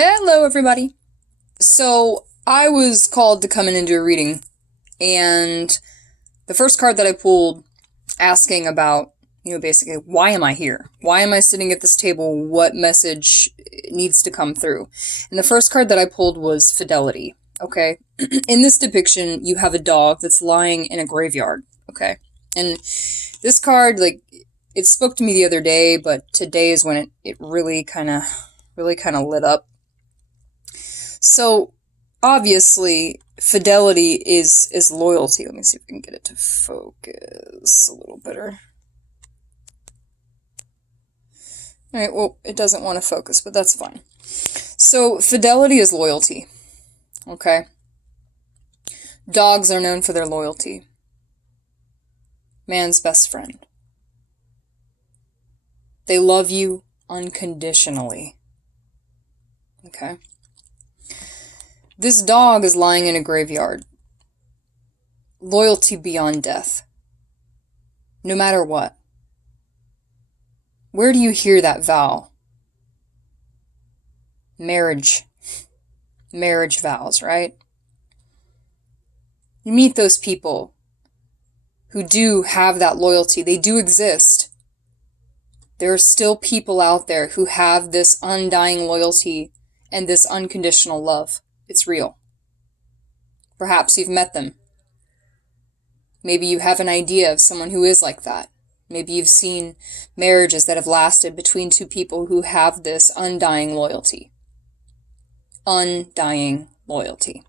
Hello, everybody. So, I was called to come in and do a reading, and the first card that I pulled asking about, basically, why am I here? Why am I sitting at this table? What message needs to come through? And the first card that I pulled was Fidelity, okay? In this depiction, you have a dog that's lying in a graveyard, okay? And this card, it spoke to me the other day, but today is when it really kind of lit up. So, obviously, fidelity is loyalty. Let me see if we can get it to focus a little better. Alright, well, it doesn't want to focus, but that's fine. So, fidelity is loyalty. Okay? Dogs are known for their loyalty. Man's best friend. They love you unconditionally. Okay? This dog is lying in a graveyard. Loyalty beyond death. No matter what. Where do you hear that vow? Marriage. Marriage vows, right? You meet those people who do have that loyalty. They do exist. There are still people out there who have this undying loyalty and this unconditional love. It's real. Perhaps you've met them. Maybe you have an idea of someone who is like that. Maybe you've seen marriages that have lasted between two people who have this undying loyalty. Undying loyalty.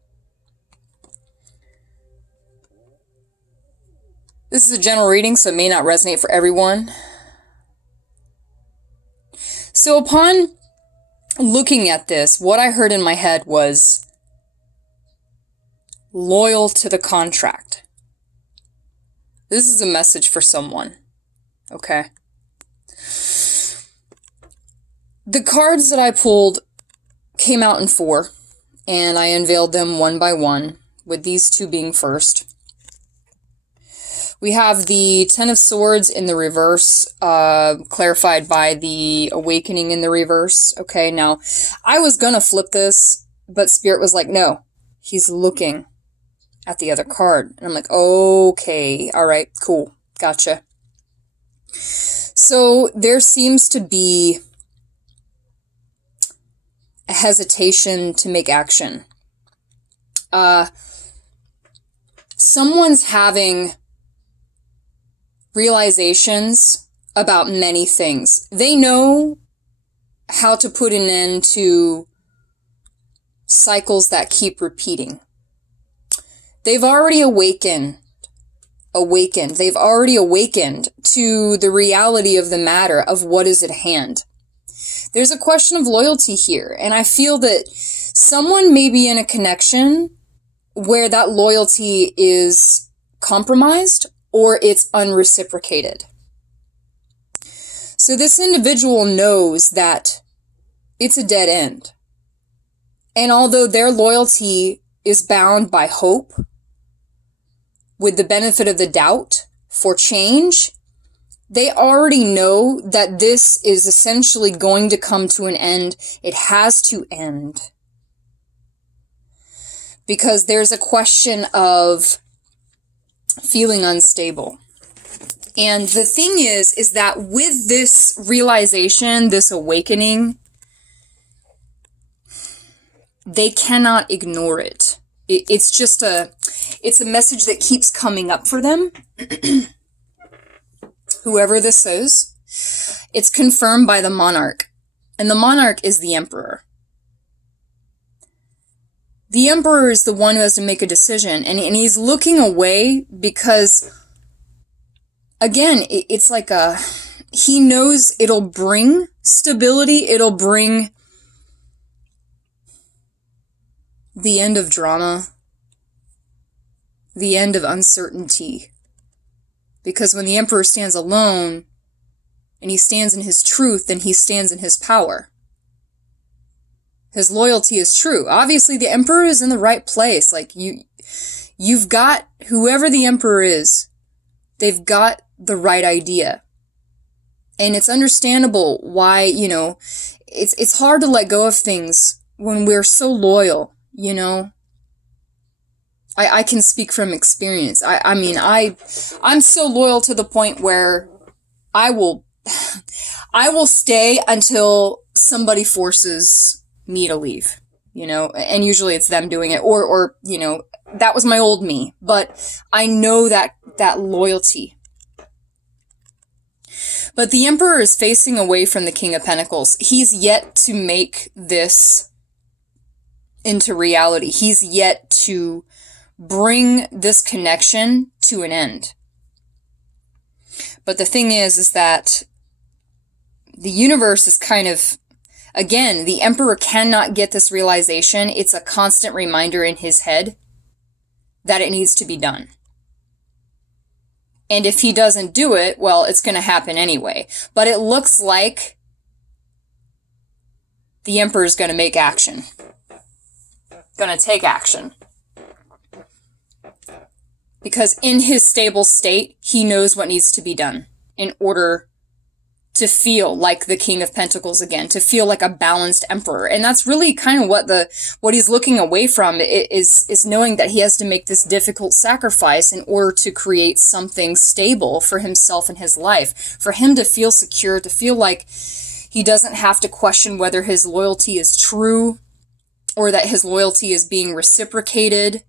This is a general reading, so it may not resonate for everyone. So upon looking at this, what I heard in my head was loyal to the contract. This is a message for someone. Okay? The cards that I pulled came out in 4, and I unveiled them one by one, with these 2 being first. We have the Ten of Swords in the reverse, clarified by the Awakening in the reverse. Okay, now, I was gonna flip this, but Spirit was like, no, he's looking at the other card. And I'm like, okay, alright, cool, gotcha. So, there seems to be a hesitation to make action. Someone's having realizations about many things. They know how to put an end to cycles that keep repeating. They've already awakened. They've already awakened to the reality of the matter of what is at hand. There's a question of loyalty here, and I feel that someone may be in a connection where that loyalty is compromised or it's unreciprocated. So this individual knows that it's a dead end. And although their loyalty is bound by hope, with the benefit of the doubt for change, they already know that this is essentially going to come to an end. It has to end. Because there's a question of feeling unstable. And the thing is that with this realization, this awakening, they cannot ignore it. It's a message that keeps coming up for them. Whoever this is, it's confirmed by the monarch. And the monarch is the emperor. The emperor is the one who has to make a decision. And he's looking away because, again, it's like he knows it'll bring stability. It'll bring the end of drama. The end of uncertainty. Because when the emperor stands alone, and he stands in his truth, then he stands in his power. His loyalty is true. Obviously, the emperor is in the right place. Like, you've got, whoever the emperor is, they've got the right idea. And it's understandable why, it's hard to let go of things when we're so loyal, you know, I can speak from experience. I mean, I'm so loyal to the point where I will, I will stay until somebody forces me to leave, you know, and usually it's them doing it, or, you know, that was my old me, but I know that loyalty. But the Emperor is facing away from the King of Pentacles. He's yet to make this into reality. He's yet to bring this connection to an end. But the thing is that the universe is kind of, again, the Emperor cannot get this realization. It's a constant reminder in his head that it needs to be done. And if he doesn't do it, well, it's going to happen anyway. But it looks like the Emperor is going to make action. Going to take action. Because in his stable state, he knows what needs to be done in order to feel like the King of Pentacles again, to feel like a balanced emperor. And that's really kind of what he's looking away from, is knowing that he has to make this difficult sacrifice in order to create something stable for himself and his life, for him to feel secure, to feel like he doesn't have to question whether his loyalty is true or that his loyalty is being reciprocated.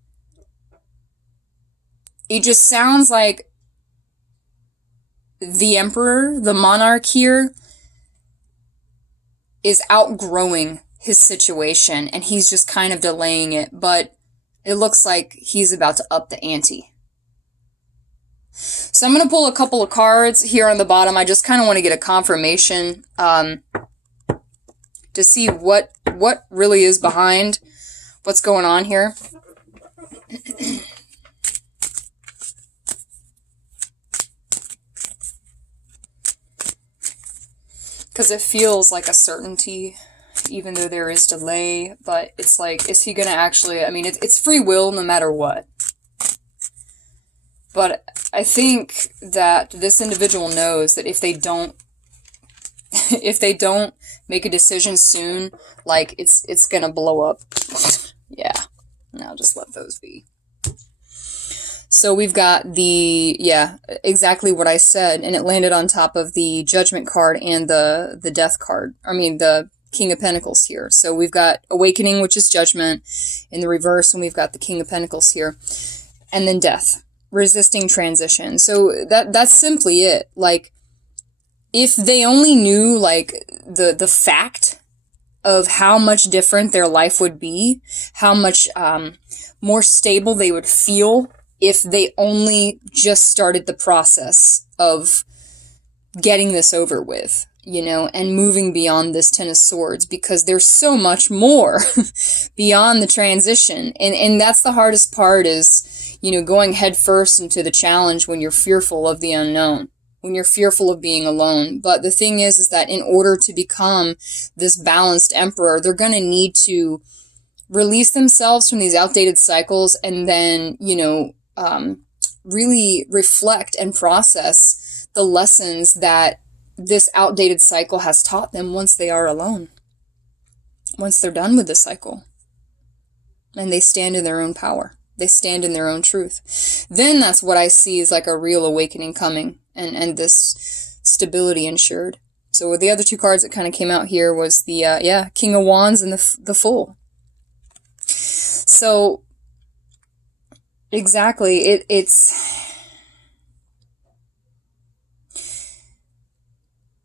It just sounds like the Emperor, the monarch here, is outgrowing his situation and he's just kind of delaying it, but it looks like he's about to up the ante. So I'm going to pull a couple of cards here on the bottom. I just kind of want to get a confirmation to see what really is behind what's going on here. Because it feels like a certainty, even though there is delay, but it's like, is he going to actually, I mean, it's free will no matter what. But I think that this individual knows that if they don't make a decision soon, like, it's going to blow up. Yeah, and I'll just let those be. So we've got exactly what I said, and it landed on top of the Judgment card and the Death card. I mean, the King of Pentacles here. So we've got Awakening, which is Judgment, in the reverse, and we've got the King of Pentacles here. And then Death, resisting transition. So that's simply it. Like, if they only knew, like, the fact of how much different their life would be, how much more stable they would feel if they only just started the process of getting this over with, you know, and moving beyond this Ten of Swords, because there's so much more beyond the transition. And that's the hardest part, is, you know, going headfirst into the challenge when you're fearful of the unknown, when you're fearful of being alone. But the thing is that in order to become this balanced emperor, they're going to need to release themselves from these outdated cycles and then, you know, really reflect and process the lessons that this outdated cycle has taught them once they are alone, once they're done with the cycle, and they stand in their own power, they stand in their own truth. Then that's what I see as like a real awakening coming, and this stability ensured. So with the other two cards that kind of came out here was the King of Wands and the Fool. So exactly, it's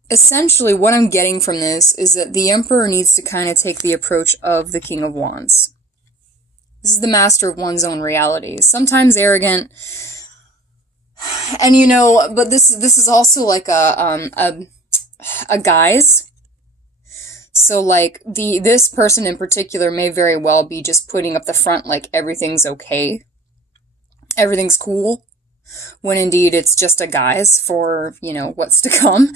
essentially what I'm getting from this is that the Emperor needs to kind of take the approach of the King of Wands. This is the master of one's own reality. Sometimes arrogant, and you know, but this is also like a guise. So like this person in particular may very well be just putting up the front like everything's okay, everything's cool, when indeed it's just a guise for, you know, what's to come.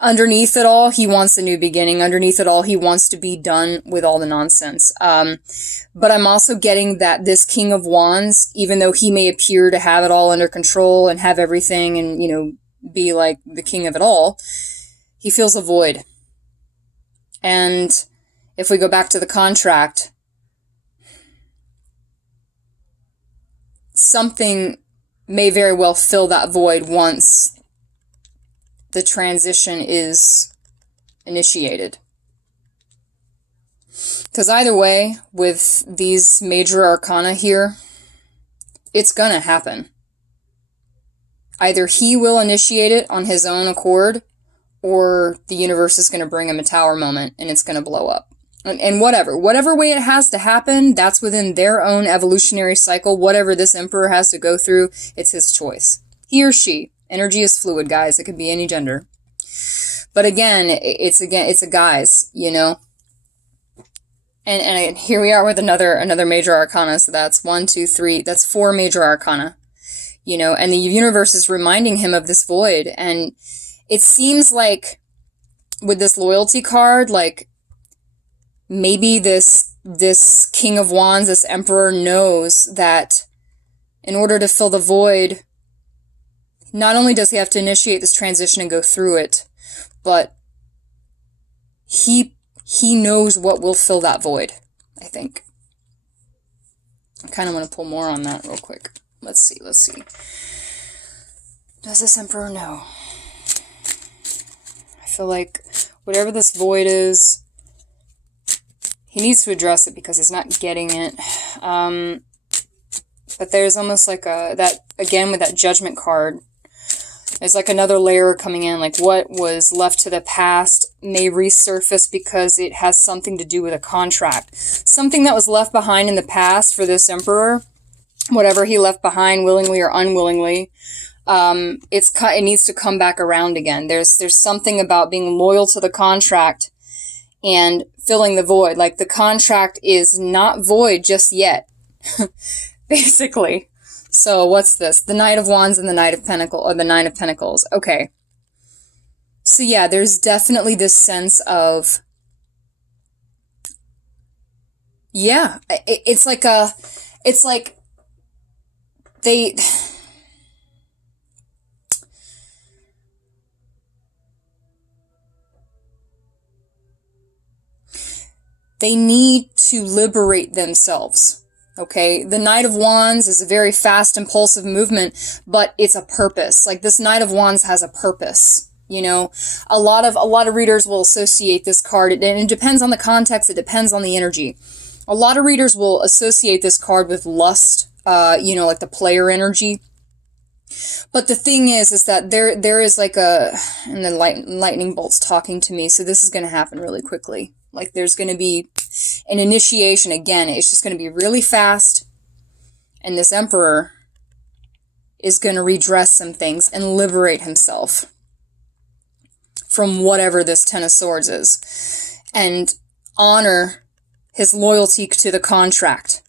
Underneath it all, he wants a new beginning. Underneath it all, he wants to be done with all the nonsense. But I'm also getting that this King of Wands, even though he may appear to have it all under control and have everything and, you know, be like the king of it all, he feels a void. And if we go back to the contract, something may very well fill that void once the transition is initiated. Because either way, with these major arcana here, it's gonna happen. Either he will initiate it on his own accord, or the universe is gonna bring him a tower moment and it's gonna blow up. And whatever way it has to happen, that's within their own evolutionary cycle. Whatever this emperor has to go through, it's his choice. He or she. Energy is fluid, guys. It could be any gender. But again, it's a guise, you know? And here we are with another major arcana. So that's 1, 2, 3. That's 4 major arcana, you know? And the universe is reminding him of this void. And it seems like with this loyalty card, like, maybe this King of Wands, this Emperor, knows that in order to fill the void, not only does he have to initiate this transition and go through it, but he knows what will fill that void, I think. I kind of want to pull more on that real quick. Let's see. Does this Emperor know? I feel like whatever this void is, he needs to address it because he's not getting it. But there's almost like that again with that Judgment card. There's like another layer coming in, like what was left to the past may resurface because it has something to do with a contract. Something that was left behind in the past for this Emperor, whatever he left behind, willingly or unwillingly, it needs to come back around again. There's something about being loyal to the contract and filling the void. Like, the contract is not void just yet, basically. So what's this? The Knight of Wands and the Knight of Pentacles, or the Nine of Pentacles. Okay. So yeah, there's definitely this sense of, yeah, it's like they need to liberate themselves, okay? The Knight of Wands is a very fast, impulsive movement, but it's a purpose. Like, this Knight of Wands has a purpose, you know? A lot of readers will associate this card, and it depends on the context, it depends on the energy. A lot of readers will associate this card with lust, you know, like the player energy. But the thing is that there is like and the lightning bolt's talking to me, so this is going to happen really quickly. Like, there's going to be an initiation again. It's just going to be really fast. And this Emperor is going to redress some things and liberate himself from whatever this Ten of Swords is. And honor his loyalty to the contract.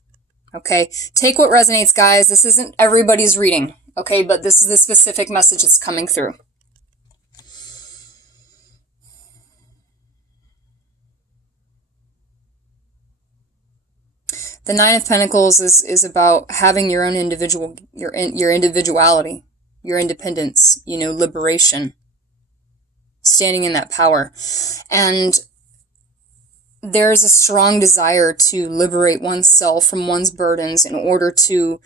Okay? Take what resonates, guys. This isn't everybody's reading. Okay? But this is the specific message that's coming through. The Nine of Pentacles is about having your own your individuality, your independence, you know, liberation, standing in that power. And there's a strong desire to liberate oneself from one's burdens in order to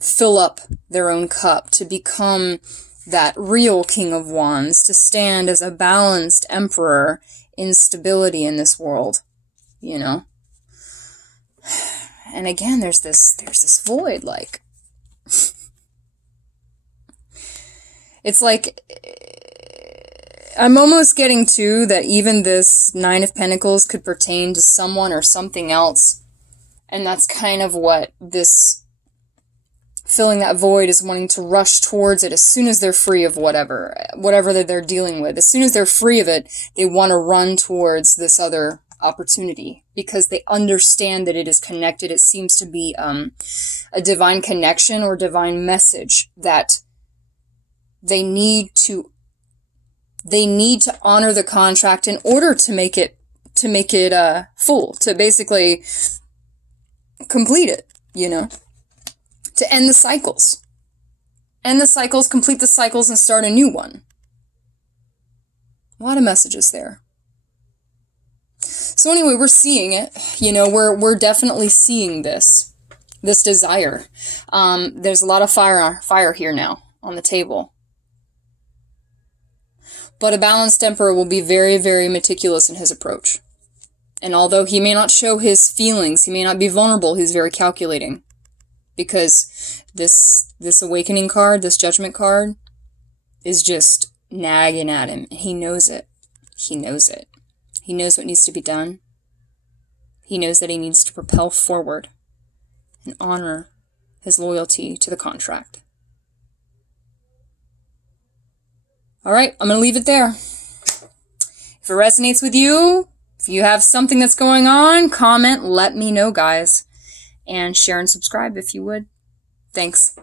fill up their own cup, to become that real King of Wands, to stand as a balanced Emperor in stability in this world, you know? And again, there's this void, like, it's like, I'm almost getting to that even this Nine of Pentacles could pertain to someone or something else. And that's kind of what this filling that void is wanting to rush towards it as soon as they're free of whatever that they're dealing with. As soon as they're free of it, they want to run towards this other opportunity because they understand that it is connected. It seems to be a divine connection or divine message that they need to honor the contract in order to make it full, to basically complete it, you know, to end the cycles, complete the cycles, and start a new one. A lot of messages there. So anyway, we're seeing it. You know, we're definitely seeing this desire. There's a lot of fire here now on the table. But a balanced emperor will be very, very meticulous in his approach. And although he may not show his feelings, he may not be vulnerable, he's very calculating. Because this awakening card, this judgment card, is just nagging at him. He knows it. He knows it. He knows what needs to be done. He knows that he needs to propel forward and honor his loyalty to the contract. All right, I'm going to leave it there. If it resonates with you, if you have something that's going on, comment, let me know, guys. And share and subscribe if you would. Thanks.